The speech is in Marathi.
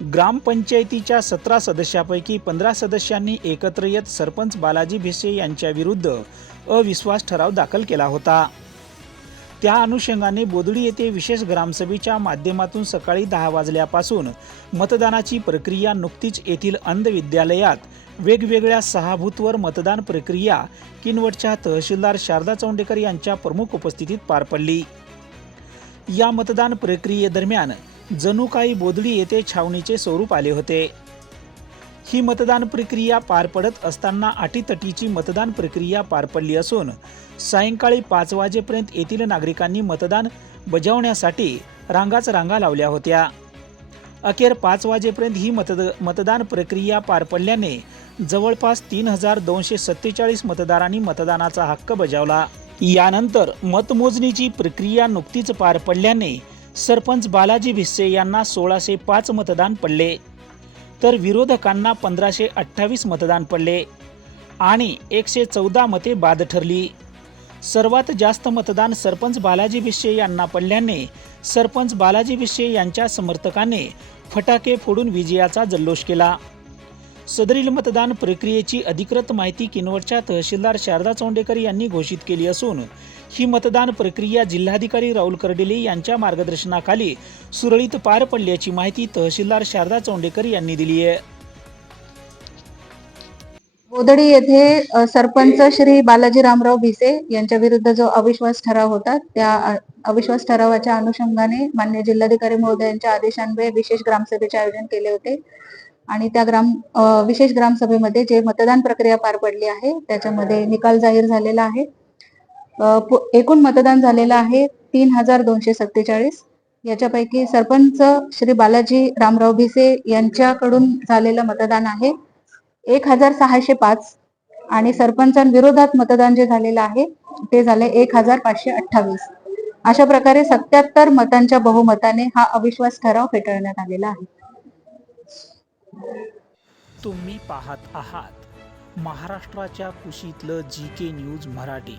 ग्रामपंचायतीच्या सतरा सदस्यापैकी पंधरा सदस्यांनी एकत्र येत सरपंच बालाजी भिसे यांच्याविरुद्ध अविश्वास ठराव दाखल केला होता. त्या अनुषंगाने बोदडी येथे विशेष ग्रामसभेच्या माध्यमातून सकाळी दहा वाजल्यापासून मतदानाची प्रक्रिया नुकतीच येथील अंध विद्यालयात वेगवेगळ्या सहा मतदान प्रक्रिया किनवटच्या तहसीलदार शारदा चौंडेकर यांच्या प्रमुख उपस्थितीत पार पडली. या मतदान प्रक्रियेदरम्यान जणू काही बोदडी येथे छावणीचे स्वरूप आले होते. ही मतदान प्रक्रिया पार पडत असताना अटीतटीची मतदान प्रक्रिया पार पडली असून सायंकाळी पाच वाजेपर्यंत येथील नागरिकांनी मतदान बजावण्यासाठी रांगाच रांगा लावल्या होत्या. अखेर पाच वाजेपर्यंत ही मतद मतदान प्रक्रिया पार पडल्याने जवळपास तीन हजार दोनशे सत्तेचाळीस मतदारांनी मतदानाचा हक्क बजावला. यानंतर मतमोजणीची प्रक्रिया नुकतीच पार पडल्याने सरपंच बालाजी भिस्से यांना सोळाशे पाच मतदान पडले. तर विरोधकांना पंधराशे अठ्ठावीस मतदान पडले आणि एकशे चौदा मते बाद ठरली. सर्वात जास्त मतदान सरपंच बालाजी भिस्से यांना पडल्याने सरपंच बालाजी भिस्से यांच्या समर्थकाने फटाके फोडून विजयाचा जल्लोष केला. सदरील मतदान प्रक्रियेची अधिकृत माहिती किनवटच्या तहसीलदार शारदा चोंडेकर यांनी घोषित केली असून ही मतदान प्रक्रिया जिल्हाधिकारी राहुल कर्डिले यांच्या मार्गदर्शनाखाली सुरळीत पार पडल्याची माहिती तहसीलदार शारदा चौंडेकर यांनी दिली आहे. बोदडी येथे सरपंच श्री बालाजी रामराव भिसे यांच्या विरुद्ध जो अविश्वास ठराव होता त्या अविश्वास ठरावाच्या अनुषंगाने मान्य जिल्हाधिकारी महोदयांच्या आदेशान्वये विशेष ग्रामसभेचे आयोजन केले होते. आणि त्या ग्राम विशेष ग्रामसभेमध्ये जे मतदान प्रक्रिया पार पडली आहे त्याच्यामध्ये निकाल जाहीर झालेला आहे. एकूण मतदान झालेलं आहे तीन हजार दोनशे सत्तेचाळीस. याच्यापैकी सरपंच श्री बालाजी रामराव भिसे यांच्याकडून झालेलं मतदान आहे. एक हजार सहाशे पाच आणि सरपंचांविरोधात मतदान जे झालेलं आहे ते झाले एक हजार पाचशे अठ्ठावीस. अशा प्रकारे सत्याहत्तर मतांच्या बहुमताने हा अविश्वास ठराव फेटाळण्यात आलेला आहे. तुम्ही पाहत आहात महाराष्ट्राच्या कुशीतलं जी के न्यूज मराठी.